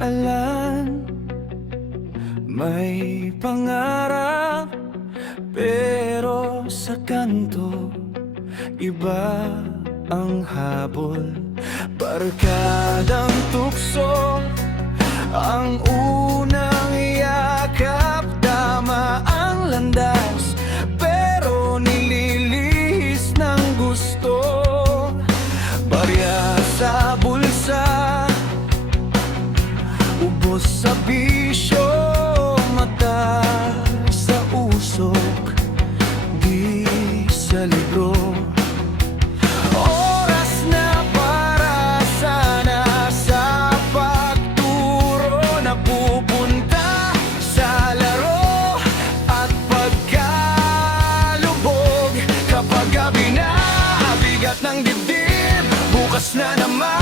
maalan, may pangarap, pero sa kanto iba ang habol. Barkadang tukso ang unang yakap, tama ang landas, pero nililihis ng gusto. Barya sa bulsa, ubos sa bisyo, mata sa usok, di sa libro. Oras na para sana sa pagturo, napupunta sa laro at pagkalubog. Kapag gabi na, bigat ng dibdib, bukas na naman